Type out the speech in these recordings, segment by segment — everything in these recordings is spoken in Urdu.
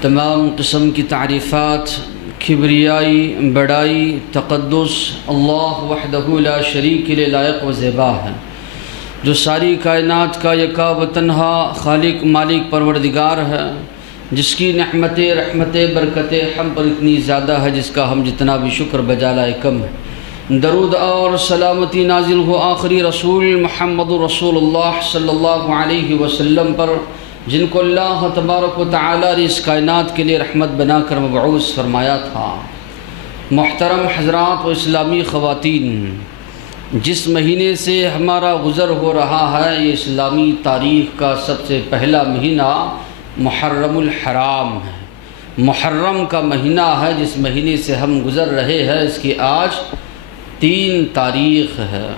تمام قسم کی تعریفات، کبریائی، بڑائی، تقدس اللہ وحدہ لا شریک کے لائق و زیبا ہے، جو ساری کائنات کا یکا و تنہا خالق مالک پروردگار ہے، جس کی نعمتیں، رحمتیں، برکتیں ہم پر اتنی زیادہ ہے جس کا ہم جتنا بھی شکر بجا لائے کم ہے۔ درود اور سلامتی نازل ہو آخری رسول محمد رسول اللہ صلی اللہ علیہ وسلم پر، جن کو اللہ تبارک و تعالی نے اس کائنات کے لیے رحمت بنا کر مبعوث فرمایا تھا۔ محترم حضرات و اسلامی خواتین، جس مہینے سے ہمارا گزر ہو رہا ہے، یہ اسلامی تاریخ کا سب سے پہلا مہینہ محرم الحرام ہے۔ محرم کا مہینہ ہے جس مہینے سے ہم گزر رہے ہیں، اس کی آج 3 تاریخ ہے۔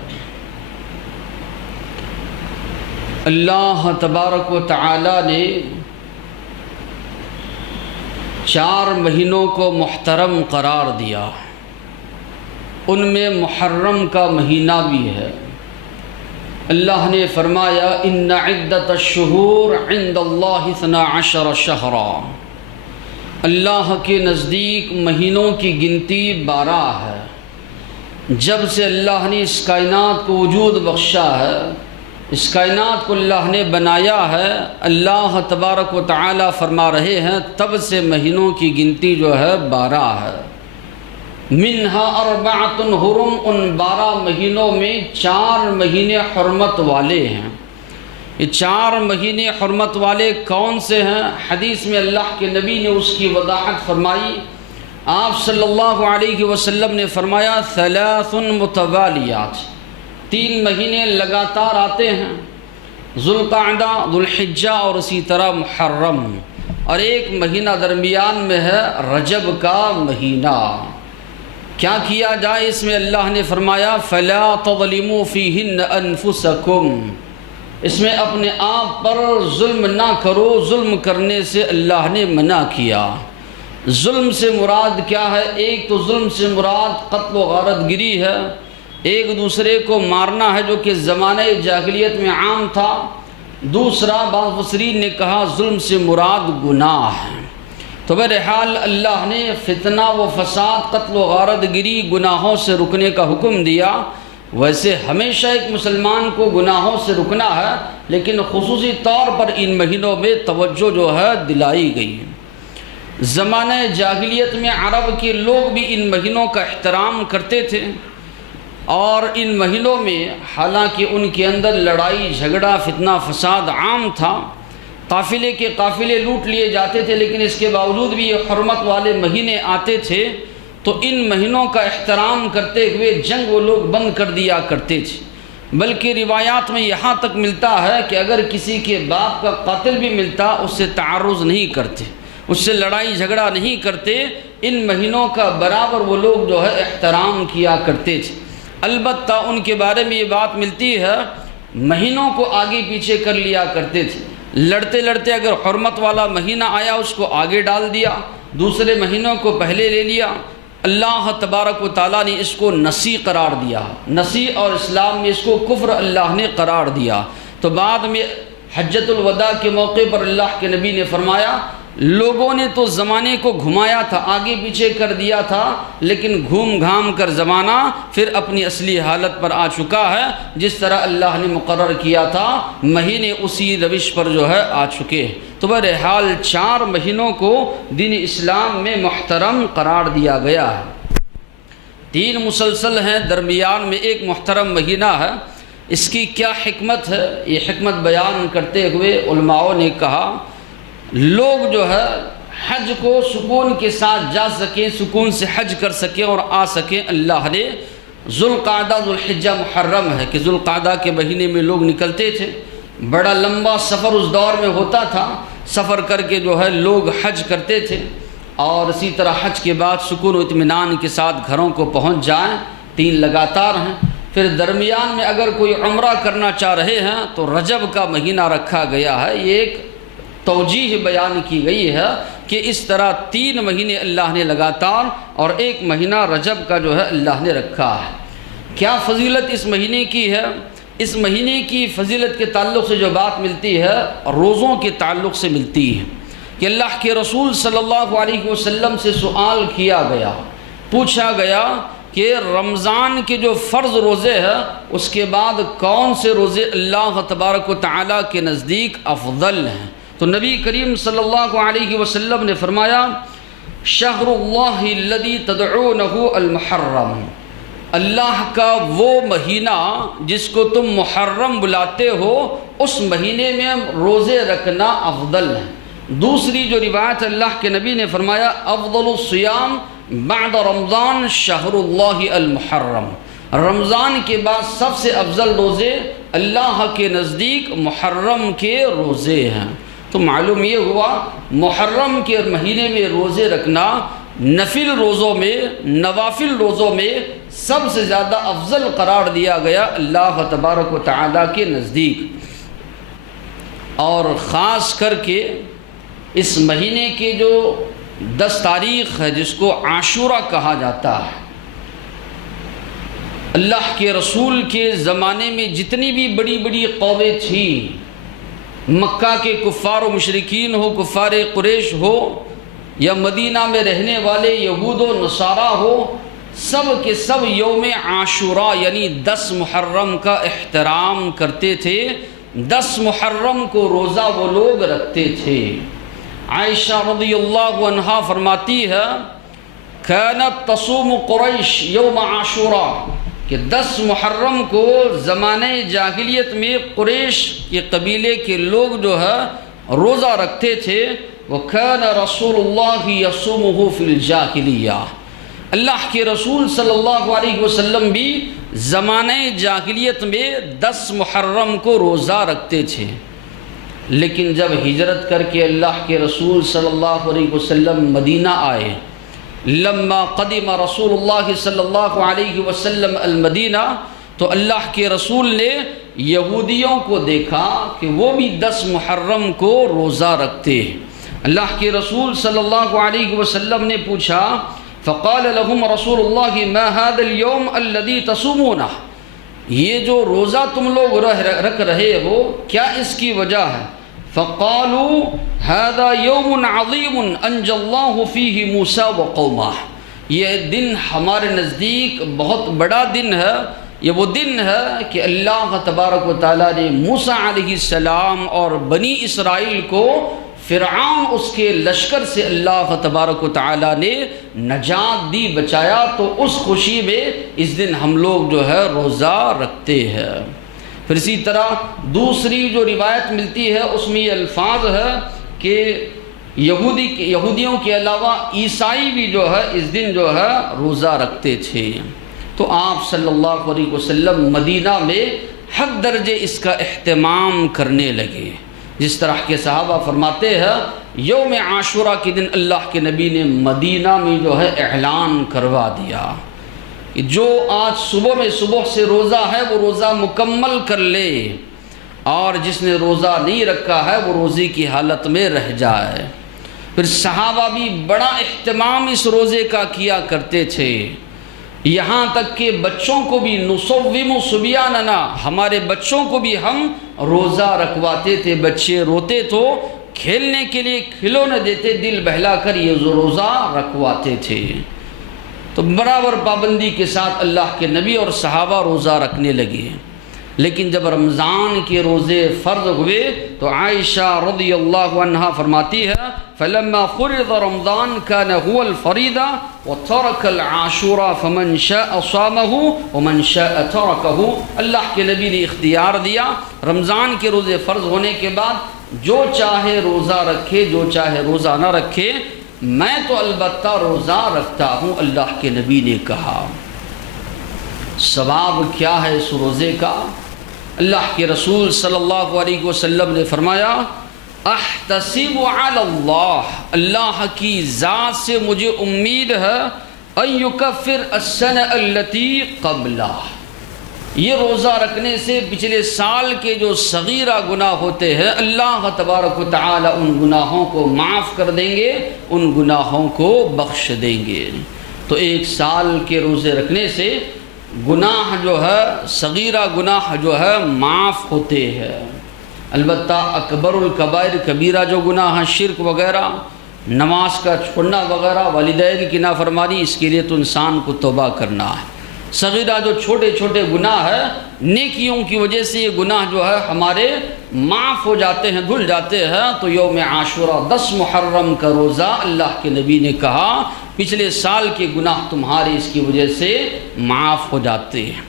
اللہ تبارک و تعالی نے 4 مہینوں کو محترم قرار دیا، ان میں محرم کا مہینہ بھی ہے۔ اللہ نے فرمایا ان عدت الشہور عند اللہ 12 شہرا، اللہ کے نزدیک مہینوں کی گنتی 12 ہے۔ جب سے اللہ نے اس کائنات کو وجود بخشا ہے، اس کائنات کو اللہ نے بنایا ہے، اللہ تبارک و تعالی فرما رہے ہیں تب سے مہینوں کی گنتی جو ہے 12 ہے۔ منہا 4 حرم، ان 12 مہینوں میں 4 مہینے حرمت والے ہیں۔ یہ 4 مہینے حرمت والے کون سے ہیں؟ حدیث میں اللہ کے نبی نے اس کی وضاحت فرمائی۔ آپ صلی اللہ علیہ وسلم نے فرمایا 3 متوالیات، 3 مہینے لگاتار آتے ہیں، ذوالقعدہ، ذوالحجہ اور اسی طرح محرم، اور 1 مہینہ درمیان میں ہے رجب کا مہینہ۔ کیا کیا جائے اس میں؟ اللہ نے فرمایا فَلَا تَظْلِمُوا فِيهِنَّ أَنفُسَكُمْ، اس میں اپنے آپ پر ظلم نہ کرو، ظلم کرنے سے اللہ نے منع کیا۔ ظلم سے مراد کیا ہے؟ ایک تو ظلم سے مراد قتل و غارت گری ہے، ایک دوسرے کو مارنا ہے جو کہ زمانہ جاہلیت میں عام تھا۔ دوسرا بعض مفسرین نے کہا ظلم سے مراد گناہ ہے۔ تو بہرحال اللہ نے فتنہ و فساد، قتل و غارت گری، گناہوں سے رکنے کا حکم دیا۔ ویسے ہمیشہ ایک مسلمان کو گناہوں سے رکنا ہے، لیکن خصوصی طور پر ان مہینوں میں توجہ جو ہے دلائی گئی۔ زمانہ جاہلیت میں عرب کے لوگ بھی ان مہینوں کا احترام کرتے تھے، اور ان مہینوں میں حالانکہ ان کے اندر لڑائی جھگڑا فتنہ فساد عام تھا، قافلے کے قافلے لوٹ لیے جاتے تھے، لیکن اس کے باوجود بھی یہ حرمت والے مہینے آتے تھے تو ان مہینوں کا احترام کرتے ہوئے جنگ وہ لوگ بند کر دیا کرتے تھے۔ بلکہ روایات میں یہاں تک ملتا ہے کہ اگر کسی کے باپ کا قاتل بھی ملتا اس سے تعرض نہیں کرتے، اس سے لڑائی جھگڑا نہیں کرتے۔ ان مہینوں کا برابر وہ لوگ جو ہے احترام کیا کرتے تھے۔ البتہ ان کے بارے میں یہ بات ملتی ہے مہینوں کو آگے پیچھے کر لیا کرتے تھے، لڑتے لڑتے اگر حرمت والا مہینہ آیا اس کو آگے ڈال دیا، دوسرے مہینوں کو پہلے لے لیا۔ اللہ تبارک و تعالیٰ نے اس کو نسی قرار دیا، نسی، اور اسلام میں اس کو کفر اللہ نے قرار دیا۔ تو بعد میں حجۃ الوداع کے موقع پر اللہ کے نبی نے فرمایا لوگوں نے تو زمانے کو گھمایا تھا، آگے پیچھے کر دیا تھا، لیکن گھوم گھام کر زمانہ پھر اپنی اصلی حالت پر آ چکا ہے، جس طرح اللہ نے مقرر کیا تھا مہینے اسی روش پر جو ہے آ چکے ہیں۔ تو بہرحال 4 مہینوں کو دین اسلام میں محترم قرار دیا گیا ہے۔ 3 مسلسل ہیں، درمیان میں ایک محترم مہینہ ہے۔ اس کی کیا حکمت ہے؟ یہ حکمت بیان کرتے ہوئے علماء نے کہا لوگ جو ہے حج کو سکون کے ساتھ جا سکیں، سکون سے حج کر سکیں اور آ سکیں۔ اللہ نے ذوالقعدہ، ذوالحجہ، محرم ہے کہ ذوالقعدہ کے مہینے میں لوگ نکلتے تھے، بڑا لمبا سفر اس دور میں ہوتا تھا، سفر کر کے جو ہے لوگ حج کرتے تھے، اور اسی طرح حج کے بعد سکون و اطمینان کے ساتھ گھروں کو پہنچ جائیں۔ 3 لگاتار ہیں۔ پھر درمیان میں اگر کوئی عمرہ کرنا چاہ رہے ہیں تو رجب کا مہینہ رکھا گیا ہے۔ یہ ایک توجیہ بیان کی گئی ہے کہ اس طرح 3 مہینے اللہ نے لگاتار، اور 1 مہینہ رجب کا جو ہے اللہ نے رکھا ہے۔ کیا فضیلت اس مہینے کی ہے؟ اس مہینے کی فضیلت کے تعلق سے جو بات ملتی ہے روزوں کے تعلق سے ملتی ہے۔ کہ اللہ کے رسول صلی اللہ علیہ وسلم سے سوال کیا گیا، پوچھا گیا کہ رمضان کے جو فرض روزے ہیں اس کے بعد کون سے روزے اللہ تبارک و تعالیٰ کے نزدیک افضل ہیں؟ تو نبی کریم صلی اللہ علیہ وسلم نے فرمایا شہر اللہ الذی تدعونہ المحرم، اللہ کا وہ مہینہ جس کو تم محرم بلاتے ہو اس مہینے میں روزے رکھنا افضل ہے۔ دوسری جو روایت اللہ کے نبی نے فرمایا افضل الصیام بعد رمضان شہر اللہ المحرم، رمضان کے بعد سب سے افضل روزے اللہ کے نزدیک محرم کے روزے ہیں۔ تو معلوم یہ ہوا محرم کے مہینے میں روزے رکھنا نفل روزوں میں، نوافل روزوں میں سب سے زیادہ افضل قرار دیا گیا اللہ تبارک و تعالیٰ کے نزدیک۔ اور خاص کر کے اس مہینے کے جو 10 تاریخ ہے جس کو عاشورہ کہا جاتا ہے، اللہ کے رسول کے زمانے میں جتنی بھی بڑی بڑی قومیں تھیں، مکہ کے کفار و مشرکین ہو، کفار قریش ہو، یا مدینہ میں رہنے والے یہود و نصارہ ہو، سب کے سب یوم عاشورہ یعنی 10 محرم کا احترام کرتے تھے۔ 10 محرم کو روزہ وہ لوگ رکھتے تھے۔ عائشہ رضی اللہ عنہا فرماتی ہے کانت تصوم قریش یوم عاشورہ، کہ 10 محرم کو زمانہ جاہلیت میں قریش کے قبیلے کے لوگ جو ہے روزہ رکھتے تھے۔ وَكَانَ رَسُولُ اللَّهِ يَصُومُهُ فِي الْجَاهِلِيَّةِ، اللہ کے رسول صلی اللہ علیہ وسلم بھی زمانہ جاہلیت میں 10 محرم کو روزہ رکھتے تھے، لیکن جب ہجرت کر کے اللہ کے رسول صلی اللہ علیہ وسلم مدینہ آئے، لما قدم رسول اللہ صلی اللہ علیہ وسلم المدینہ، تو اللہ کے رسول نے یہودیوں کو دیکھا کہ وہ بھی 10 محرم کو روزہ رکھتے ہیں۔ اللہ کے رسول صلی اللہ علیہ وسلم نے پوچھا فقال لهم رسول اللہ ما هذا اليوم الذي تصومونه، یہ جو روزہ تم لوگ رکھ رہے ہو کیا اس کی وجہ ہے؟ فقالوا هذا يوم عظیم انجى الله فيه موسى وقومه، یہ دن ہمارے نزدیک بہت بڑا دن ہے، یہ وہ دن ہے کہ اللہ تبارک و تعالیٰ نے موسیٰ علیہ السلام اور بنی اسرائیل کو فرعون اس کے لشکر سے اللہ تبارک و تعالیٰ نے نجات دی، بچایا، تو اس خوشی میں اس دن ہم لوگ جو ہے روزہ رکھتے ہیں۔ پھر اسی طرح دوسری جو روایت ملتی ہے اس میں یہ الفاظ ہے کہ یہودیوں کے علاوہ عیسائی بھی جو ہے اس دن جو ہے روزہ رکھتے تھے۔ تو آپ صلی اللہ علیہ وسلم مدینہ میں حد درجے اس کا اہتمام کرنے لگے، جس طرح کے صحابہ فرماتے ہیں یوم عاشورہ کے دن اللہ کے نبی نے مدینہ میں جو ہے اعلان کروا دیا کہ جو آج صبح سے روزہ ہے وہ روزہ مکمل کر لے، اور جس نے روزہ نہیں رکھا ہے وہ روزے کی حالت میں رہ جائے۔ پھر صحابہ بھی بڑا اہتمام اس روزے کا کیا کرتے تھے، یہاں تک کہ بچوں کو بھی نصوم صبیاننا، ہمارے بچوں کو بھی ہم روزہ رکھواتے تھے۔ بچے روتے تو کھیلنے کے لیے کھلونے دیتے، دل بہلا کر یہ روزہ رکھواتے تھے۔ تو برابر پابندی کے ساتھ اللہ کے نبی اور صحابہ روزہ رکھنے لگے۔ لیکن جب رمضان کے روزے فرض ہوئے تو عائشہ رضی اللہ عنہا فرماتی ہے فلما فرض رمضان كان هو الفریضہ وترك العاشورہ فمن شاء صامه ومن شاء تركه، اللہ کے نبی نے اختیار دیا رمضان کے روزے فرض ہونے کے بعد جو چاہے روزہ رکھے جو چاہے روزہ نہ رکھے، میں تو البتہ روزہ رکھتا ہوں، اللہ کے نبی نے کہا۔ ثواب کیا ہے اس روزے کا؟ اللہ کے رسول صلی اللہ علیہ وسلم نے فرمایا احتسب علی اللہ، اللہ کی ذات سے مجھے امید ہے ان یکفر السنہ التی قبلہ، یہ روزہ رکھنے سے پچھلے سال کے جو صغیرہ گناہ ہوتے ہیں اللہ تبارک و تعالی ان گناہوں کو معاف کر دیں گے، ان گناہوں کو بخش دیں گے۔ تو ایک سال کے روزے رکھنے سے گناہ جو ہے صغیرہ گناہ جو ہے معاف ہوتے ہیں۔ البتہ اکبر الکبائر کبیرہ جو گناہ ہیں، شرک وغیرہ، نماز کا چھوڑنا وغیرہ، والدین کی نافرمانی، اس کے لیے تو انسان کو توبہ کرنا ہے۔ صغیرہ جو چھوٹے چھوٹے گناہ ہے، نیکیوں کی وجہ سے یہ گناہ جو ہے ہمارے معاف ہو جاتے ہیں، دھل جاتے ہیں۔ تو یوم عاشورہ 10 محرم کا روزہ، اللہ کے نبی نے کہا پچھلے سال کے گناہ تمہارے اس کی وجہ سے معاف ہو جاتے ہیں۔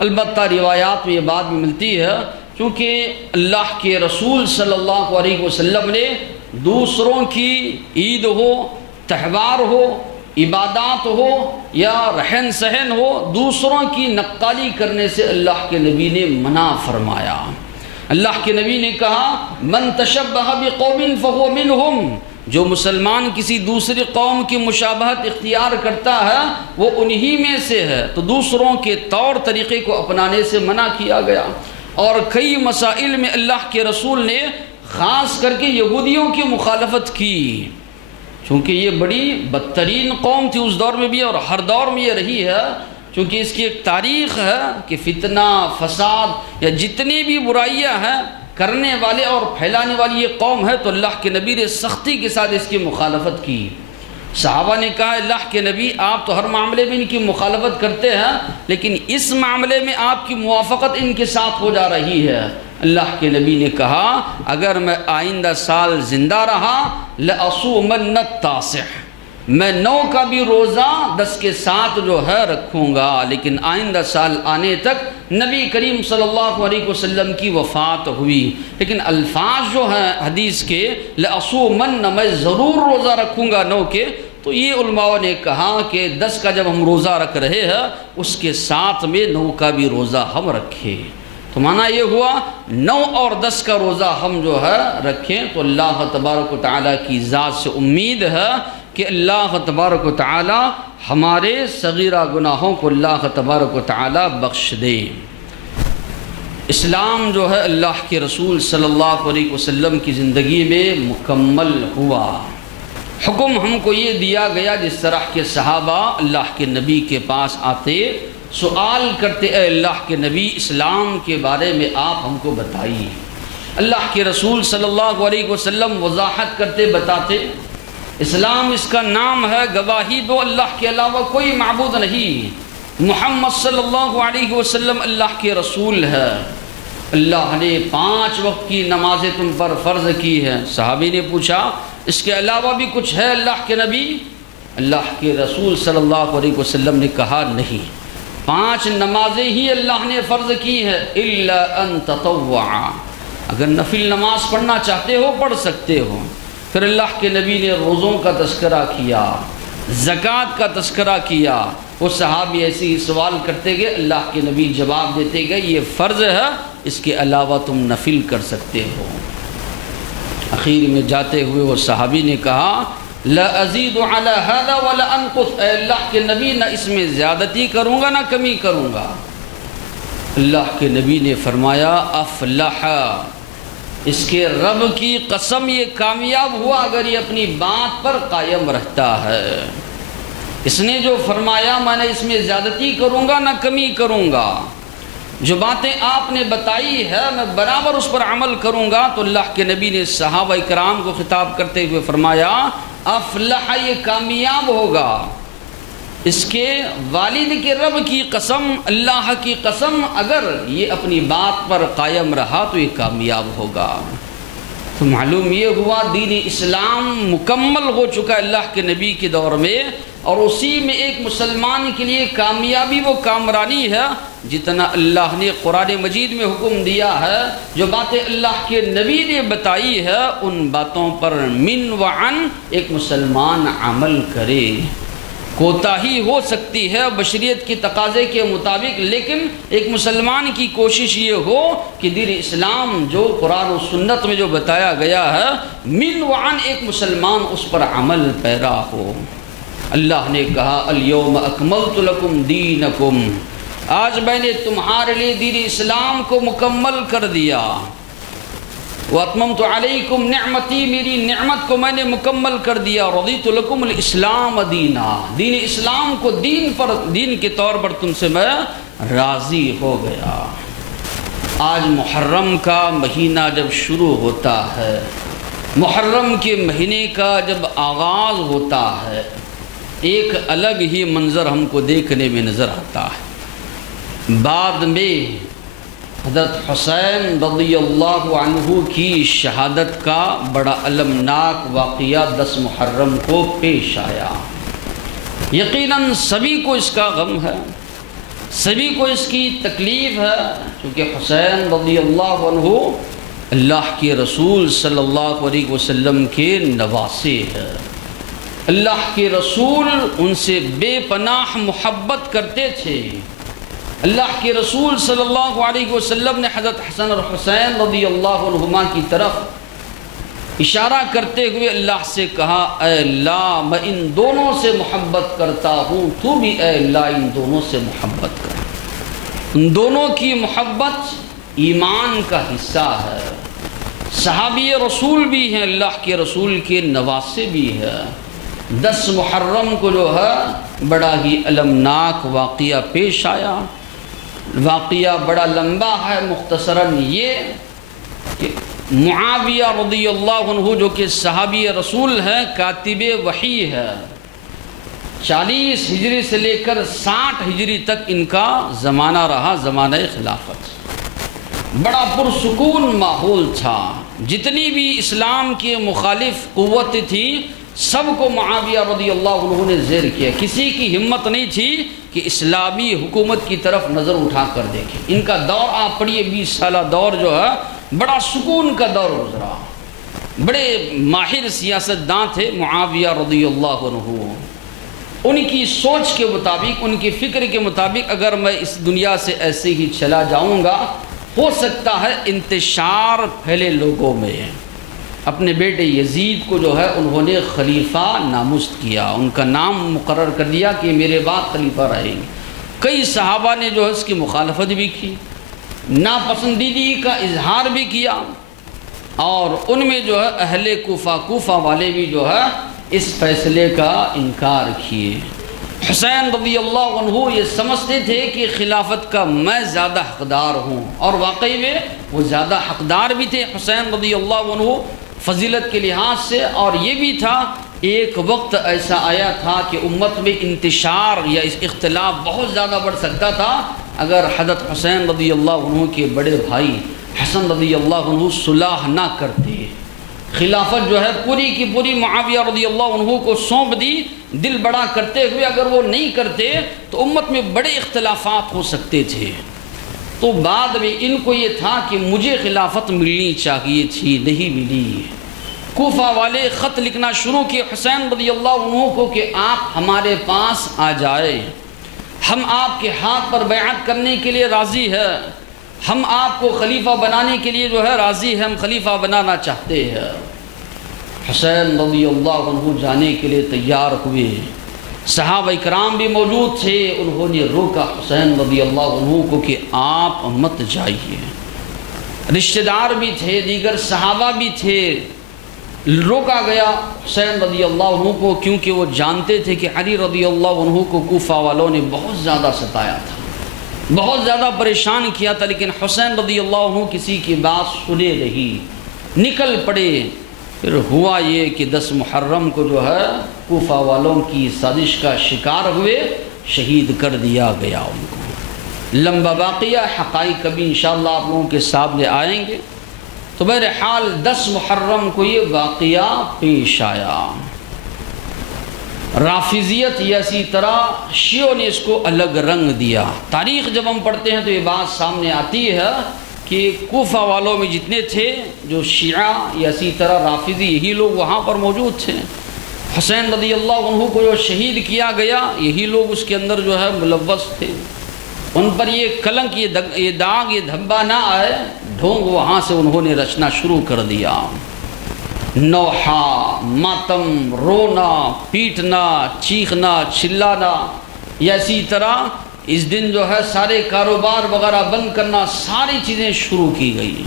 البتہ روایات میں یہ بات بھی ملتی ہے، چونکہ اللہ کے رسول صلی اللہ علیہ وسلم نے دوسروں کی عید ہو، تہوار ہو، عبادات ہو یا رہن سہن ہو، دوسروں کی نقالی کرنے سے اللہ کے نبی نے منع فرمایا۔ اللہ کے نبی نے کہا من تشبہ بقوم فہو منہم، جو مسلمان کسی دوسری قوم کی مشابہت اختیار کرتا ہے وہ انہی میں سے ہے۔ تو دوسروں کے طور طریقے کو اپنانے سے منع کیا گیا۔ اور کئی مسائل میں اللہ کے رسول نے خاص کر کے یہودیوں کی مخالفت کی، چونکہ یہ بڑی بدترین قوم تھی اس دور میں بھی، اور ہر دور میں یہ رہی ہے، چونکہ اس کی ایک تاریخ ہے کہ فتنہ، فساد یا جتنی بھی برائیاں ہیں کرنے والے اور پھیلانے والی یہ قوم ہے۔ تو اللہ کے نبی نے سختی کے ساتھ اس کی مخالفت کی۔ صحابہ نے کہا اللہ کے نبی آپ تو ہر معاملے میں ان کی مخالفت کرتے ہیں، لیکن اس معاملے میں آپ کی موافقت ان کے ساتھ ہو جا رہی ہے۔ اللہ کے نبی نے کہا اگر میں آئندہ سال زندہ رہا لأصومن التاسع، میں 9 کا بھی روزہ 10 کے ساتھ جو ہے رکھوں گا، لیکن آئندہ سال آنے تک نبی کریم صلی اللہ علیہ وسلم کی وفات ہوئی۔ لیکن الفاظ جو ہیں حدیث کے لأصومن، میں ضرور روزہ رکھوں گا 9 کے، تو یہ علماء نے کہا کہ 10 کا جب ہم روزہ رکھ رہے ہیں اس کے ساتھ میں 9 کا بھی روزہ ہم رکھیں۔ تو معنی یہ ہوا 9 اور 10 کا روزہ ہم جو ہے رکھیں۔ تو اللہ تبارک و تعالیٰ کی ذات سے امید ہے کہ اللہ تبارک و تعالیٰ ہمارے صغیرہ گناہوں کو اللہ تبارک و تعالیٰ بخش دے۔ اسلام جو ہے اللہ کے رسول صلی اللہ علیہ وسلم کی زندگی میں مکمل ہوا۔ حکم ہم کو یہ دیا گیا جس طرح کے صحابہ اللہ کے نبی کے پاس آتے، سوال کرتے اے اللہ کے نبی اسلام کے بارے میں آپ ہم کو بتائیے۔ اللہ کے رسول صلی اللہ علیہ وسلم وضاحت کرتے بتاتے اسلام اس کا نام ہے گواہی دو اللہ کے علاوہ کوئی معبود نہیں، محمد صلی اللہ علیہ وسلم اللہ کے رسول ہے، اللہ نے 5 وقت کی نمازیں تم پر فرض کی ہیں۔ صحابی نے پوچھا اس کے علاوہ بھی کچھ ہے اللہ کے نبی؟ اللہ کے رسول صلی اللہ علیہ وسلم نے کہا نہیں، 5 نمازیں ہی اللہ نے فرض کی ہے، الا ان تطوعا، اگر نفل نماز پڑھنا چاہتے ہو پڑھ سکتے ہو۔ پھر اللہ کے نبی نے روزوں کا تذکرہ کیا، زکوٰۃ کا تذکرہ کیا۔ وہ صحابی ایسے ہی سوال کرتے گئے، اللہ کے نبی جواب دیتے گئے یہ فرض ہے، اس کے علاوہ تم نفل کر سکتے ہو۔ اخیر میں جاتے ہوئے وہ صحابی نے کہا لا ازید علی هذا ولا انقص، اے اللہ کے نبی نہ اس میں زیادتی کروں گا نہ کمی کروں گا۔ اللہ کے نبی نے فرمایا افلح، اس کے رب کی قسم یہ کامیاب ہوا اگر یہ اپنی بات پر قائم رہتا ہے۔ اس نے جو فرمایا میں نے اس میں زیادتی کروں گا نہ کمی کروں گا، جو باتیں آپ نے بتائی ہے میں برابر اس پر عمل کروں گا۔ تو اللہ کے نبی نے صحابہ کرام کو خطاب کرتے ہوئے فرمایا افلح، یہ کامیاب ہوگا، اس کے والد کے رب کی قسم، اللہ کی قسم، اگر یہ اپنی بات پر قائم رہا تو یہ کامیاب ہوگا۔ تو معلوم یہ ہوا دین اسلام مکمل ہو چکا اللہ کے نبی کے دور میں، اور اسی میں ایک مسلمان کے لیے کامیابی وہ کامرانی ہے جتنا اللہ نے قرآن مجید میں حکم دیا ہے، جو باتیں اللہ کے نبی نے بتائی ہے ان باتوں پر من وعن ایک مسلمان عمل کرے۔ کوتاہی ہو سکتی ہے بشریت کے تقاضے کے مطابق، لیکن ایک مسلمان کی کوشش یہ ہو کہ دین اسلام جو قرآن و سنت میں جو بتایا گیا ہے من وعن ایک مسلمان اس پر عمل پیرا ہو۔ اللہ نے کہا الیوم اکملت لکم دینکم، آج میں نے تمہارے لیے دین اسلام کو مکمل کر دیا۔ وَأَتْمَمْتُ عَلَيْكُمْ نِعْمَتِي، میری نعمت کو میں نے مکمل کر دیا۔ رَضِيتُ لَكُمُ الْإِسْلَامَ دِينًا، دین اسلام کو دین کے طور پر تم سے میں راضی ہو گیا۔ آج محرم کا مہینہ جب شروع ہوتا ہے، محرم کے مہینے کا جب آغاز ہوتا ہے، ایک الگ ہی منظر ہم کو دیکھنے میں نظر آتا ہے۔ بعد میں حضرت حسین رضی اللہ عنہ کی شہادت کا بڑا المناک واقعہ 10 محرم کو پیش آیا۔ یقیناً سبھی کو اس کا غم ہے، سبھی کو اس کی تکلیف ہے، کیونکہ حسین رضی اللہ عنہ اللہ کے رسول صلی اللہ علیہ وسلم کے نواسے ہیں۔ اللہ کے رسول ان سے بے پناہ محبت کرتے تھے۔ اللہ کے رسول صلی اللہ علیہ وسلم نے حضرت حسن اور حسین رضی اللہ عنہما کی طرف اشارہ کرتے ہوئے اللہ سے کہا، اے اللہ میں ان دونوں سے محبت کرتا ہوں، تو بھی اے اللہ ان دونوں سے محبت کر۔ ان دونوں کی محبت ایمان کا حصہ ہے، صحابی رسول بھی ہیں، اللہ کے رسول کے نواسے بھی ہیں۔ 10 محرم کو جو ہے بڑا ہی المناک واقعہ پیش آیا۔ واقعہ بڑا لمبا ہے، مختصراً یہ کہ معاویہ رضی اللہ عنہ جو کہ صحابی رسول ہیں، کاتب وحی ہے، 40 ہجری سے لے کر 60 ہجری تک ان کا زمانہ رہا، زمانہ خلافت۔ بڑا پرسکون ماحول تھا، جتنی بھی اسلام کے مخالف قوت تھی سب کو معاویہ رضی اللہ عنہ نے زیر کیا۔ کسی کی ہمت نہیں تھی کہ اسلامی حکومت کی طرف نظر اٹھا کر دیکھے۔ ان کا دور آپ پڑھیے، 20 سالہ دور جو ہے بڑا سکون کا دور گزرا۔ بڑے ماہر سیاستداں تھے معاویہ رضی اللہ عنہ۔ ان کی سوچ کے مطابق، ان کی فکر کے مطابق اگر میں اس دنیا سے ایسے ہی چلا جاؤں گا، ہو سکتا ہے انتشار پھیلے لوگوں میں۔ اپنے بیٹے یزید کو جو ہے انہوں نے خلیفہ نامزد کیا، ان کا نام مقرر کر دیا کہ میرے بعد خلیفہ رہیں گے۔ کئی صحابہ نے جو ہے اس کی مخالفت بھی کی، ناپسندیدگی کا اظہار بھی کیا، اور ان میں جو ہے اہل کوفہ والے بھی جو ہے اس فیصلے کا انکار کیے۔ حسین رضی اللہ عنہ یہ سمجھتے تھے کہ خلافت کا میں زیادہ حقدار ہوں، اور واقعی میں وہ زیادہ حقدار بھی تھے حسین رضی اللہ عنہ فضیلت کے لحاظ سے۔ اور یہ بھی تھا ایک وقت ایسا آیا تھا کہ امت میں انتشار یا اس اختلاف بہت زیادہ بڑھ سکتا تھا اگر حضرت حسین رضی اللہ عنہ کے بڑے بھائی حسن رضی اللہ عنہ صلح نہ کرتے۔ خلافت جو ہے پوری کی پوری معاویہ رضی اللہ عنہ کو سونپ دی، دل بڑا کرتے ہوئے اگر وہ نہیں کرتے تو امت میں بڑے اختلافات ہو سکتے تھے۔ تو بعد میں ان کو یہ تھا کہ مجھے خلافت ملنی چاہیے تھی، نہیں ملی۔ کوفہ والے خط لکھنا شروع کیے حسین رضی اللہ عنہ کو کہ آپ ہمارے پاس آ جائے، ہم آپ کے ہاتھ پر بیعت کرنے کے لیے راضی ہیں، ہم آپ کو خلیفہ بنانے کے لیے جو ہے راضی ہیں، ہم خلیفہ بنانا چاہتے ہیں۔ حسین رضی اللہ عنہ جانے کے لیے تیار ہوئے، صحابہ کرام بھی موجود تھے، انہوں نے روکا حسین رضی اللہ عنہ کو کہ آپ مت جائیے۔ رشتہ دار بھی تھے، دیگر صحابہ بھی تھے، روکا گیا حسین رضی اللہ عنہ کو، کیونکہ وہ جانتے تھے کہ علی رضی اللہ عنہ کو کوفہ والوں نے بہت زیادہ ستایا تھا، بہت زیادہ پریشان کیا تھا، لیکن حسین رضی اللہ عنہ کسی کی بات سنے نہیں، نکل پڑے۔ پھر ہوا یہ کہ 10 محرم کو جو ہے کوفہ والوں کی سازش کا شکار ہوئے، شہید کر دیا گیا ان کو۔ لمبا واقعہ، حقائق کبھی انشاءاللہ آپ لوگوں کے سامنے آئیں گے۔ تو بہرحال 10 محرم کو یہ واقعہ پیش آیا۔ رافضیت یا اسی طرح شیعوں نے اس کو الگ رنگ دیا۔ تاریخ جب ہم پڑھتے ہیں تو یہ بات سامنے آتی ہے کہ کوفہ والوں میں جتنے تھے جو شیعہ یا اسی طرح رافضی، یہی لوگ وہاں پر موجود تھے۔ حسین رضی اللہ عنہ کو جو شہید کیا گیا، یہی لوگ اس کے اندر جو ہے ملوث تھے۔ ان پر یہ کلنک، یہ داغ، یہ دھبا نہ آئے، ڈھونگ وہاں سے انہوں نے رچنا شروع کر دیا۔ نوحہ، ماتم، رونا، پیٹنا، چیخنا، چلانا، یا اسی طرح اس دن جو ہے سارے کاروبار وغیرہ بند کرنا، ساری چیزیں شروع کی گئی۔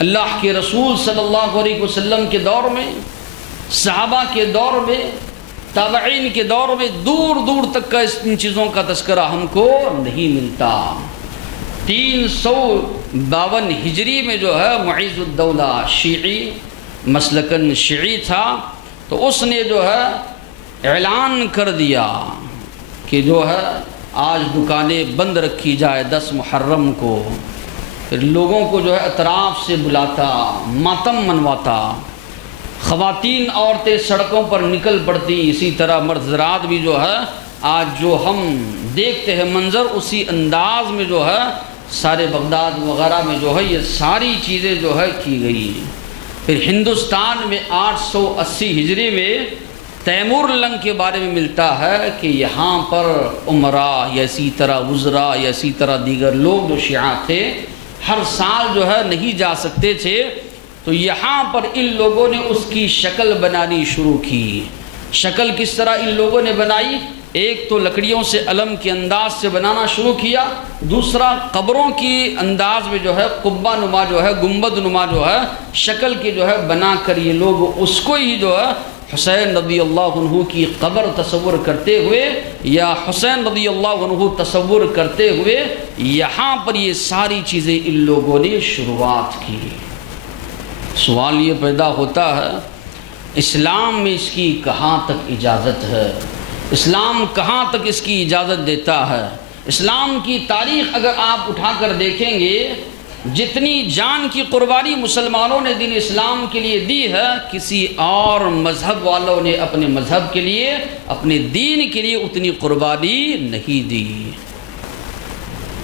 اللہ کے رسول صلی اللہ علیہ وسلم کے دور میں، صحابہ کے دور میں، تابعین کے دور میں دور دور تک کا ان چیزوں کا تذکرہ ہم کو نہیں ملتا۔ 300 52 ہجری میں جو ہے معیز الدولہ شیعی مسلکن شیعی تھا، تو اس نے جو ہے اعلان کر دیا کہ جو ہے آج دکانیں بند رکھی جائے 10 محرم کو۔ پھر لوگوں کو جو ہے اطراف سے بلاتا، ماتم منواتا، خواتین عورتیں سڑکوں پر نکل پڑتی، اسی طرح مرد حضرات بھی جو ہے آج جو ہم دیکھتے ہیں منظر اسی انداز میں جو ہے سارے بغداد وغیرہ میں جو ہے یہ ساری چیزیں جو ہے کی گئی۔ پھر ہندوستان میں 880 ہجری میں تیمور لنگ کے بارے میں ملتا ہے کہ یہاں پر عمراء یا اسی طرح وزراء یا اسی طرح دیگر لوگ جو شیعہ تھے ہر سال جو ہے نہیں جا سکتے تھے، تو یہاں پر ان لوگوں نے اس کی شکل بنانی شروع کی۔ شکل کس طرح ان لوگوں نے بنائی؟ ایک تو لکڑیوں سے علم کے انداز سے بنانا شروع کیا، دوسرا قبروں کی انداز میں جو ہے قبہ نما جو ہے گنبد نما جو ہے شکل کے جو ہے بنا کر یہ لوگ اس کو ہی جو ہے حسین رضی اللہ عنہ کی قبر تصور کرتے ہوئے یا حسین رضی اللہ عنہ تصور کرتے ہوئے یہاں پر یہ ساری چیزیں ان لوگوں نے شروعات کی۔ سوال یہ پیدا ہوتا ہے اسلام میں اس کی کہاں تک اجازت ہے؟ اسلام کہاں تک اس کی اجازت دیتا ہے؟ اسلام کی تاریخ اگر آپ اٹھا کر دیکھیں گے، جتنی جان کی قربانی مسلمانوں نے دین اسلام کے لیے دی ہے، کسی اور مذہب والوں نے اپنے مذہب کے لیے، اپنے دین کے لیے اتنی قربانی نہیں دی۔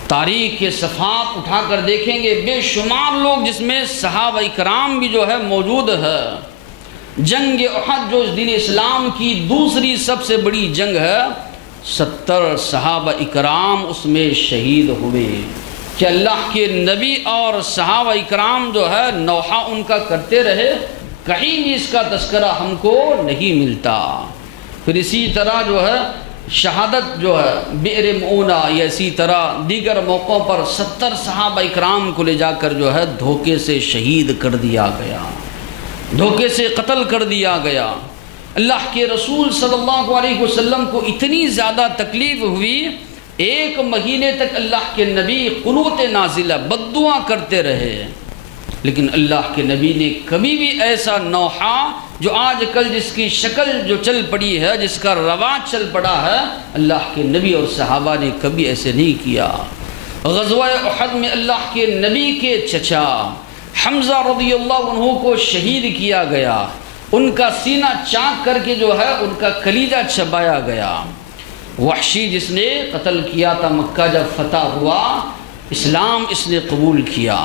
تاریخ کے صفحات اٹھا کر دیکھیں گے، بے شمار لوگ جس میں صحابہ اکرام بھی جو ہے موجود ہے۔ جنگ احد جو دین اسلام کی دوسری سب سے بڑی جنگ ہے، 70 صحابہ اکرام اس میں شہید ہوئے کہ اللہ کے نبی اور صحابہ اکرام جو ہے نوحہ ان کا کرتے رہے، کہیں بھی اس کا تذکرہ ہم کو نہیں ملتا۔ پھر اسی طرح جو ہے شہادت جو ہے بئر معونہ یا اسی طرح دیگر موقعوں پر 70 صحابہ اکرام کو لے جا کر جو ہے دھوکے سے شہید کر دیا گیا، دھوکے سے قتل کر دیا گیا۔ اللہ کے رسول صلی اللہ علیہ وسلم کو اتنی زیادہ تکلیف ہوئی، 1 مہینے تک اللہ کے نبی قنوت نازلہ بد دعا کرتے رہے، لیکن اللہ کے نبی نے کبھی بھی ایسا نوحہ جو آج کل جس کی شکل جو چل پڑی ہے، جس کا رواج چل پڑا ہے، اللہ کے نبی اور صحابہ نے کبھی ایسے نہیں کیا۔ غزوہ احد میں اللہ کے نبی کے چچا حمزہ رضی اللہ عنہ کو شہید کیا گیا، ان کا سینہ چاک کر کے جو ہے ان کا کلیجہ چبایا گیا۔ وحشی جس نے قتل کیا تھا، مکہ جب فتح ہوا اسلام اس نے قبول کیا۔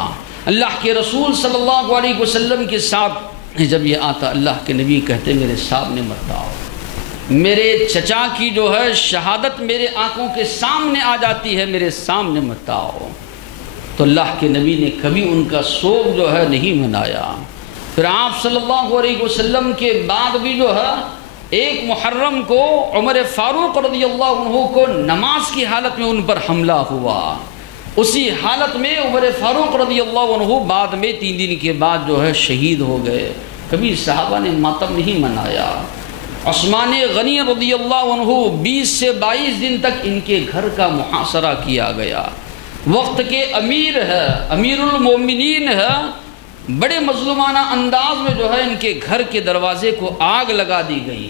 اللہ کے رسول صلی اللہ علیہ وسلم کے ساتھ جب یہ آتا، اللہ کے نبی کہتے میرے سامنے مت آؤ، میرے چچا کی جو ہے شہادت میرے آنکھوں کے سامنے آ جاتی ہے، میرے سامنے مت آؤ۔ تو اللہ کے نبی نے کبھی ان کا سوگ جو ہے نہیں منایا۔ پھر آپ صلی اللہ علیہ وسلم کے بعد بھی جو ہے 1 محرم کو عمر فاروق رضی اللہ عنہ کو نماز کی حالت میں ان پر حملہ ہوا، اسی حالت میں عمر فاروق رضی اللہ عنہ بعد میں 3 دن کے بعد جو ہے شہید ہو گئے۔ کبھی صحابہ نے ماتم نہیں منایا۔ عثمان غنی رضی اللہ عنہ 20 سے 22 دن تک ان کے گھر کا محاصرہ کیا گیا۔ وقت کے امیر ہے، امیر المومنین ہے، بڑے مظلومانہ انداز میں جو ہے ان کے گھر کے دروازے کو آگ لگا دی گئی۔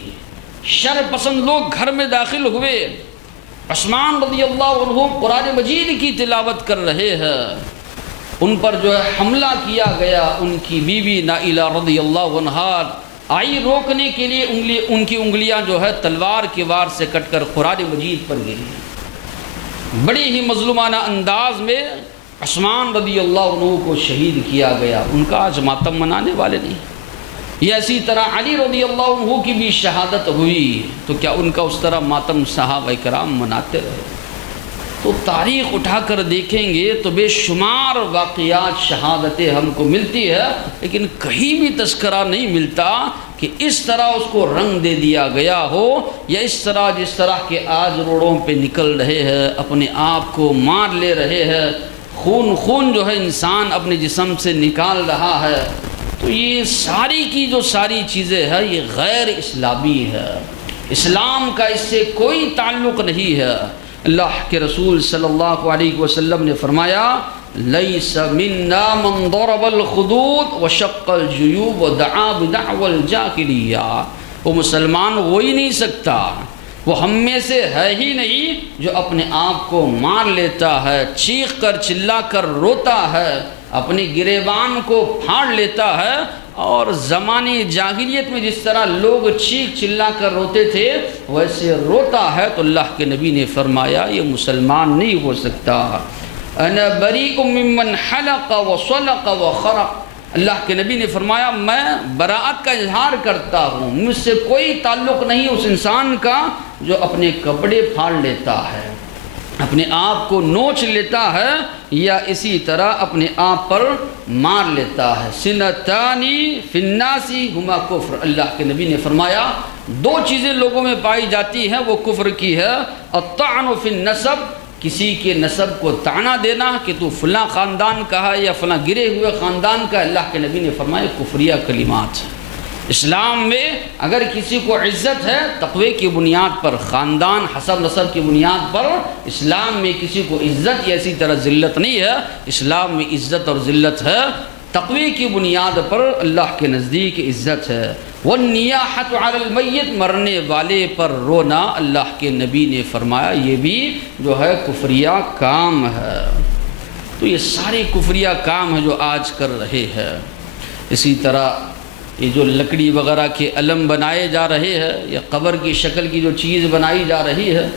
شر پسند لوگ گھر میں داخل ہوئے، عثمان رضی اللہ عنہ قرآن مجید کی تلاوت کر رہے ہیں، ان پر جو ہے حملہ کیا گیا۔ ان کی بیوی نائلہ رضی اللہ عنہا آئی روکنے کے لیے، ان کی انگلیاں جو ہے تلوار کے وار سے کٹ کر قرآن مجید پر گری۔ بڑی ہی مظلومانہ انداز میں عثمان رضی اللہ عنہ کو شہید کیا گیا، ان کا آج ماتم منانے والے نہیں۔ یا اسی طرح علی رضی اللہ عنہ کی بھی شہادت ہوئی، تو کیا ان کا اس طرح ماتم صحابہ کرام مناتے رہے؟ تو تاریخ اٹھا کر دیکھیں گے تو بے شمار واقعات شہادتیں ہم کو ملتی ہے، لیکن کہیں بھی تذکرہ نہیں ملتا کہ اس طرح اس کو رنگ دے دیا گیا ہو، یا اس طرح جس طرح کے آج روڑوں پہ نکل رہے ہیں، اپنے آپ کو مار لے رہے ہیں، خون جو ہے انسان اپنے جسم سے نکال رہا ہے۔ تو یہ ساری کی جو ساری چیزیں ہیں یہ غیر اسلامی ہے، اسلام کا اس سے کوئی تعلق نہیں ہے۔ اللہ کے رسول صلی اللہ علیہ وسلم نے فرمایا لیس منا من ضرب الخدود وشق الجیوب ودعا بدعوى الجاہلیہ، وہ مسلمان ہو ہی نہیں سکتا، وہ ہم میں سے ہے ہی نہیں جو اپنے آپ کو مار لیتا ہے، چیخ کر چلا کر روتا ہے، اپنی گریبان کو پھاڑ لیتا ہے، اور زمانے جاہلیت میں جس طرح لوگ چیخ چلا کر روتے تھے ویسے روتا ہے۔ تو اللہ کے نبی نے فرمایا یہ مسلمان نہیں ہو سکتا۔ انا بریء ممن حلق وصلق وخرق، اللہ کے نبی نے فرمایا میں براءت کا اظہار کرتا ہوں، مجھ سے کوئی تعلق نہیں اس انسان کا جو اپنے کپڑے پھاڑ لیتا ہے، اپنے آپ کو نوچ لیتا ہے، یا اسی طرح اپنے آپ پر مار لیتا ہے۔ سنتانی فی الناس ہما کفر، اللہ کے نبی نے فرمایا دو چیزیں لوگوں میں پائی جاتی ہیں وہ کفر کی ہے، الطعن فی النسب، کسی کے نسب کو طعنہ دینا کہ تو فلاں خاندان کا ہے یا فلاں گرے ہوئے خاندان کا، اللہ کے نبی نے فرمایا کفریہ کلمات۔ اسلام میں اگر کسی کو عزت ہے تقوی کی بنیاد پر، خاندان حسب نسب کی بنیاد پر، اسلام میں کسی کو عزت یا اسی طرح ذلت نہیں ہے، اسلام میں عزت اور ذلت ہے تقوی کی بنیاد پر، اللہ کے نزدیک عزت ہے۔ والنیاحۃ علی المیت، مرنے والے پر رونا، اللہ کے نبی نے فرمایا یہ بھی جو ہے کفریہ کام ہے۔ تو یہ سارے کفریہ کام ہیں جو آج کر رہے ہیں۔ اسی طرح یہ جو لکڑی وغیرہ کے علم بنائے جا رہے ہیں یا قبر کی شکل کی جو چیز بنائی جا رہی ہے،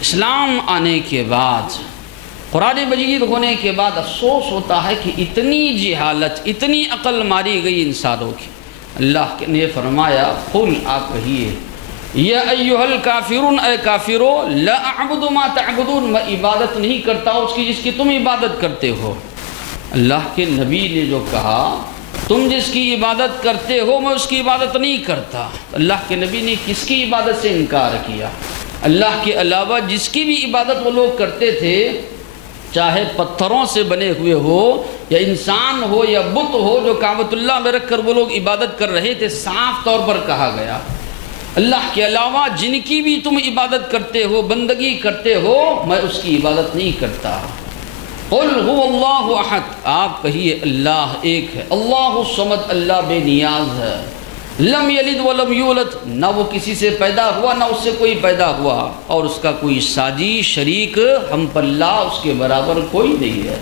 اسلام آنے کے بعد، قرآن مجید ہونے کے بعد افسوس ہوتا ہے کہ اتنی جہالت، اتنی عقل ماری گئی انسانوں کی۔ اللہ نے فرمایا قل، آپ کہیے یا ایھا الکافرون، اے کافرو، لا اعبد ما تعبدون، میں عبادت نہیں کرتا اس کی جس کی تم عبادت کرتے ہو۔ اللہ کے نبی نے جو کہا تم جس کی عبادت کرتے ہو میں اس کی عبادت نہیں کرتا، اللہ کے نبی نے کس کی عبادت سے انکار کیا؟ اللہ کے علاوہ جس کی بھی عبادت وہ لوگ کرتے تھے، چاہے پتھروں سے بنے ہوئے ہو یا انسان ہو یا بت ہو جو کعبۃ اللہ میں رکھ کر وہ لوگ عبادت کر رہے تھے، صاف طور پر کہا گیا اللہ کے علاوہ جن کی بھی تم عبادت کرتے ہو، بندگی کرتے ہو، میں اس کی عبادت نہیں کرتا۔ قل هو اللہ احد، آپ کہیے اللہ ایک ہے، اللہ الصمد، اللہ بے نیاز ہے، لم یلد ولم یولد، نہ وہ کسی سے پیدا ہوا نہ اس سے کوئی پیدا ہوا، اور اس کا کوئی ساجی شریک ہم پلہ اس کے برابر کوئی نہیں ہے۔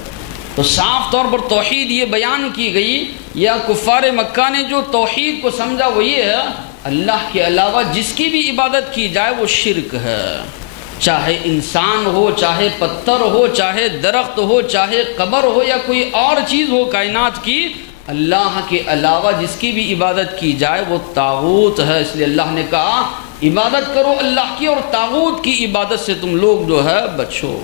تو صاف طور پر توحید یہ بیان کی گئی، یا کفار مکہ نے جو توحید کو سمجھا وہ یہ ہے اللہ کے علاوہ جس کی بھی عبادت کی جائے وہ شرک ہے، چاہے انسان ہو، چاہے پتھر ہو، چاہے درخت ہو، چاہے قبر ہو یا کوئی اور چیز ہو کائنات کی، اللہ کے علاوہ جس کی بھی عبادت کی جائے وہ طاغوت ہے۔ اس لیے اللہ نے کہا عبادت کرو اللہ کی، اور طاغوت کی عبادت سے تم لوگ جو ہے بچو۔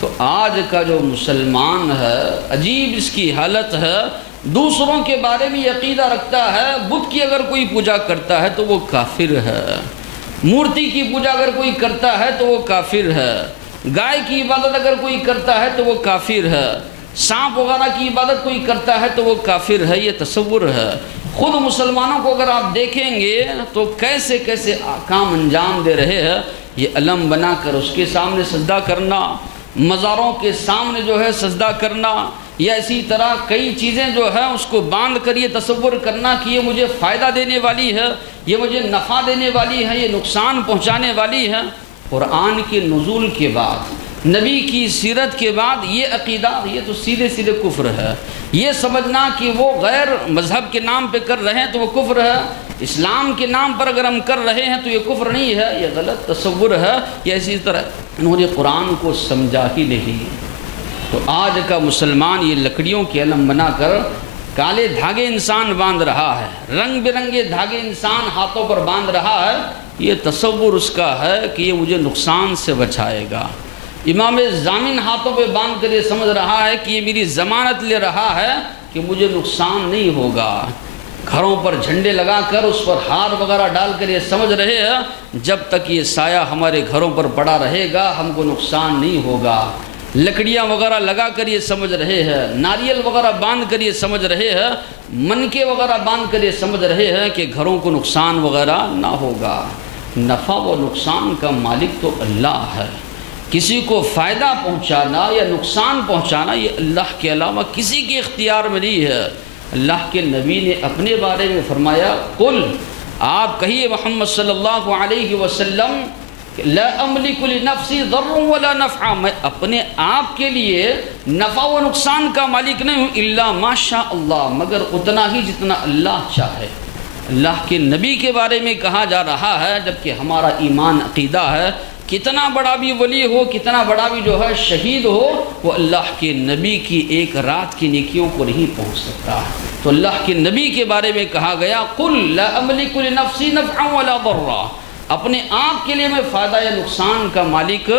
تو آج کا جو مسلمان ہے عجیب اس کی حالت ہے، دوسروں کے بارے میں عقیدہ رکھتا ہے، بت کی اگر کوئی پوجا کرتا ہے تو وہ کافر ہے، مورتی کی پوجا اگر کوئی کرتا ہے تو وہ کافر ہے، گائے کی عبادت اگر کوئی کرتا ہے تو وہ کافر ہے، سانپ وغیرہ کی عبادت کوئی کرتا ہے تو وہ کافر ہے۔ یہ تصور ہے۔ خود مسلمانوں کو اگر آپ دیکھیں گے تو کیسے کیسے کام انجام دے رہے ہیں، یہ علم بنا کر اس کے سامنے سجدہ کرنا، مزاروں کے سامنے جو ہے سجدہ کرنا، یا اسی طرح کئی چیزیں جو ہے اس کو باندھ کر یہ تصور کرنا کہ یہ مجھے فائدہ دینے والی ہے، یہ مجھے نفع دینے والی ہے، یہ نقصان پہنچانے والی ہے۔ قرآن کے نزول کے بعد، نبی کی سیرت کے بعد یہ عقیدہ، یہ تو سیدھے سیدھے کفر ہے۔ یہ سمجھنا کہ وہ غیر مذہب کے نام پہ کر رہے ہیں تو وہ کفر ہے، اسلام کے نام پر اگر ہم کر رہے ہیں تو یہ کفر نہیں ہے، یہ غلط تصور ہے۔ یا اسی طرح انہوں نے قرآن کو سمجھا ہی نہیں۔ تو آج کا مسلمان یہ لکڑیوں کے علم بنا کر کالے دھاگے انسان باندھ رہا ہے، رنگ برنگے دھاگے انسان ہاتھوں پر باندھ رہا ہے، یہ تصور اس کا ہے کہ یہ مجھے نقصان سے بچائے گا۔ امام ضامن ہاتھوں پہ باندھ کر یہ سمجھ رہا ہے کہ یہ میری ضمانت لے رہا ہے کہ مجھے نقصان نہیں ہوگا۔ گھروں پر جھنڈے لگا کر اس پر ہار وغیرہ ڈال کر یہ سمجھ رہے ہیں جب تک یہ سایہ ہمارے گھروں پر پڑا رہے گا ہم کو نقصان نہیں ہوگا۔ لکڑیاں وغیرہ لگا کر یہ سمجھ رہے ہیں، ناریل وغیرہ باندھ کر یہ سمجھ رہے ہیں، منکے وغیرہ باندھ کر یہ سمجھ رہے ہیں کہ گھروں کو نقصان وغیرہ نہ ہوگا۔ نفع و نقصان کا مالک تو اللہ ہے۔ کسی کو فائدہ پہنچانا یا نقصان پہنچانا یہ اللہ کے علاوہ کسی کے اختیار میں نہیں ہے۔ اللہ کے نبی نے اپنے بارے میں فرمایا قل، آپ کہیے محمد صلی اللہ علیہ وسلم، لا املک لنفسی ضر ولا نفع، میں اپنے آپ کے لیے نفع و نقصان کا مالک نہیں ہوں، الا ما شاء اللہ، مگر اتنا ہی جتنا اللہ چاہے۔ اللہ کے نبی کے بارے میں کہا جا رہا ہے، جبکہ ہمارا ایمان عقیدہ ہے کتنا بڑا بھی ولی ہو، کتنا بڑا بھی جو ہے شہید ہو، وہ اللہ کے نبی کی ایک رات کی نیکیوں کو نہیں پہنچ سکتا۔ تو اللہ کے نبی کے بارے میں کہا گیا قل لا املک لنفسی نفعا ولا ضرا، اپنے آپ کے لیے میں فائدہ یا نقصان کا مالک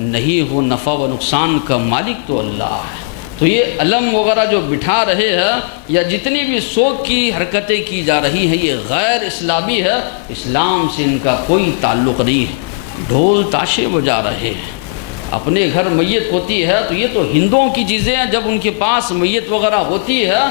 نہیں ہوں، نفع و نقصان کا مالک تو اللہ ہے۔ تو یہ علم وغیرہ جو بٹھا رہے ہیں یا جتنی بھی سوگ کی حرکتیں کی جا رہی ہیں یہ غیر اسلامی ہے، اسلام سے ان کا کوئی تعلق نہیں ہے۔ ڈھول تاشے بجا رہے ہیں، اپنے گھر میت ہوتی ہے تو یہ تو ہندوؤں کی چیزیں ہیں، جب ان کے پاس میت وغیرہ ہوتی ہے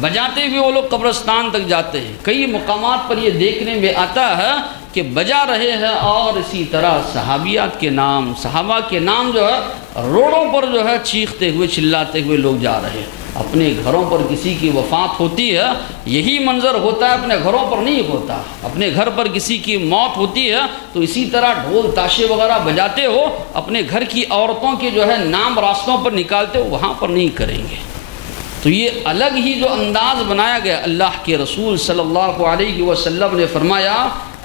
بجاتے ہوئے وہ لوگ قبرستان تک جاتے ہیں۔ کئی مقامات پر یہ دیکھنے میں آتا ہے کہ بجا رہے ہیں، اور اسی طرح صحابیات کے نام، صحابہ کے نام جو ہے روڈوں پر جو ہے چیختے ہوئے چلاتے ہوئے لوگ جا رہے ہیں۔ اپنے گھروں پر کسی کی وفات ہوتی ہے یہی منظر ہوتا ہے، اپنے گھروں پر نہیں ہوتا۔ اپنے گھر پر کسی کی موت ہوتی ہے تو اسی طرح ڈھول تاشے وغیرہ بجاتے ہو، اپنے گھر کی عورتوں کے جو ہے نام راستوں پر نکالتے ہو، وہاں پر نہیں کریں گے۔ تو یہ الگ ہی جو انداز بنایا گیا، اللہ کے رسول صلی اللہ علیہ وسلم نے فرمایا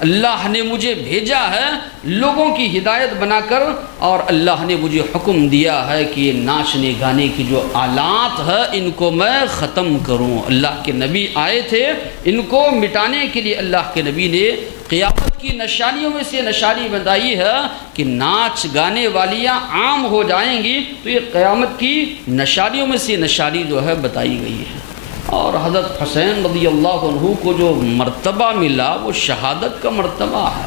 اللہ نے مجھے بھیجا ہے لوگوں کی ہدایت بنا کر، اور اللہ نے مجھے حکم دیا ہے کہ یہ ناچنے گانے کی جو آلات ہے ان کو میں ختم کروں۔ اللہ کے نبی آئے تھے ان کو مٹانے کے لیے۔ اللہ کے نبی نے قیامت کی نشانیوں میں سے نشانی بتائی ہے کہ ناچ گانے والیاں عام ہو جائیں گی، تو یہ قیامت کی نشانیوں میں سے نشانی جو ہے بتائی گئی ہے۔ اور حضرت حسین رضی اللہ عنہ کو جو مرتبہ ملا وہ شہادت کا مرتبہ ہے،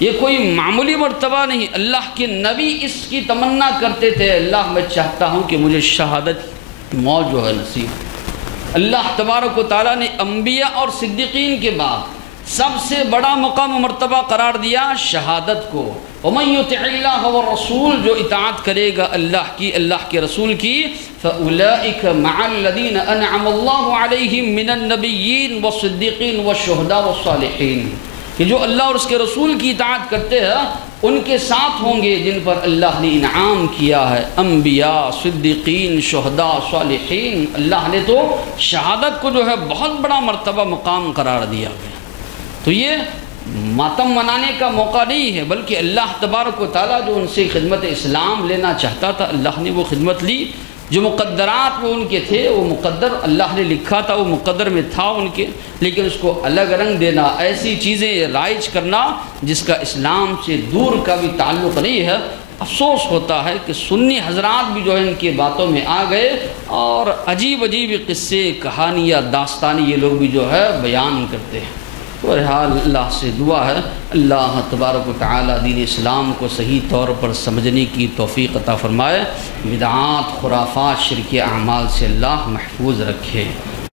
یہ کوئی معمولی مرتبہ نہیں۔ اللہ کے نبی اس کی تمنا کرتے تھے، اللہ میں چاہتا ہوں کہ مجھے شہادت کی موت جو ہے نصیب۔ اللہ تبارک و تعالیٰ نے انبیاء اور صدیقین کے بعد سب سے بڑا مقام و مرتبہ قرار دیا شہادت کو۔ وَمَن يُطِعِ اللَّهَ وَالرَّسُولَ، جو اطاعت کرے گا اللہ کی، اللہ کے رسول کی، فَأُولَئِكَ مَعَ الَّذِينَ أَنْعَمَ اللَّهُ عَلَيْهِم مِّنَ النَّبِيِّينَ وَالصِّدِّيقِينَ وَالشُّهَدَاءِ وَالصَّالِحِينَ، کہ جو اللہ اور اس کے رسول کی اطاعت کرتے ہیں ان کے ساتھ ہوں گے جن پر اللہ نے انعام کیا ہے، انبیاء، صدیقین، شہداء، صالحین۔ اللہ نے تو شہادت کو جو ہے بہت بڑا مرتبہ مقام قرار دیا گیا۔ تو یہ ماتم منانے کا موقع نہیں ہے، بلکہ اللہ تبارک و تعالیٰ جو ان سے خدمت اسلام لینا چاہتا تھا اللہ نے وہ خدمت لی۔ جو مقدرات میں ان کے تھے وہ مقدر اللہ نے لکھا تھا، وہ مقدر میں تھا ان کے، لیکن اس کو الگ رنگ دینا، ایسی چیزیں رائج کرنا جس کا اسلام سے دور کا بھی تعلق نہیں ہے۔ افسوس ہوتا ہے کہ سنی حضرات بھی جو ہے ان کی باتوں میں آ گئے اور عجیب عجیب قصے، کہانیاں، داستانی یہ لوگ بھی جو ہے بیان کرتے ہیں۔ بہرحال اللہ سے دعا ہے اللہ تبارک و تعالی دین اسلام کو صحیح طور پر سمجھنے کی توفیق عطا فرمائے، بدعات، خرافات، شرک اعمال سے اللہ محفوظ رکھے۔